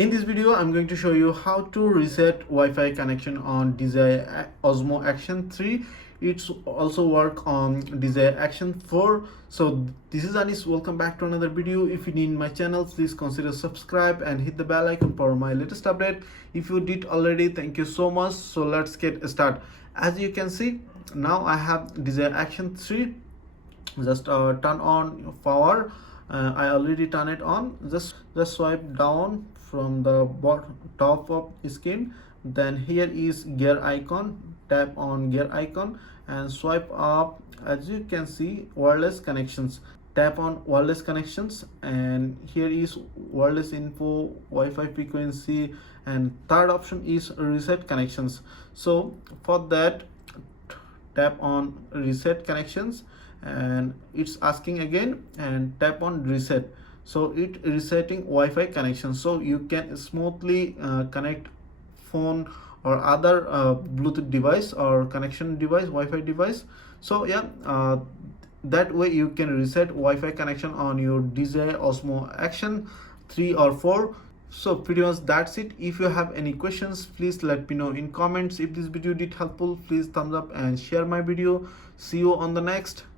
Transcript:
In this video, I'm going to show you how to reset Wi-Fi connection on DJI Osmo Action 3. It's also work on DJI Action 4. So this is Anis. Welcome back to another video. If you're new in my channel, please consider subscribe and hit the bell icon for my latest update. If you did already, thank you so much. So let's get started. As you can see, now I have DJI Action 3. Just turn on power. I already turn it on. Just swipe down from the top of screen. Then here is gear icon. Tap on gear icon and swipe up. As you can see, wireless connections. Tap on wireless connections, and here is wireless info, Wi-Fi frequency, and third option is reset connections. So for that, tap on reset connections, and it's asking again, and tap on reset. So it resetting Wi-Fi connection, so you can smoothly connect phone or other Bluetooth device or connection device, Wi-Fi device. So yeah, that way you can reset Wi-Fi connection on your DJI Osmo Action 3 or 4. So pretty much that's it. If you have any questions, please let me know in comments. If this video did helpful, please thumbs up and share my video. See you on the next.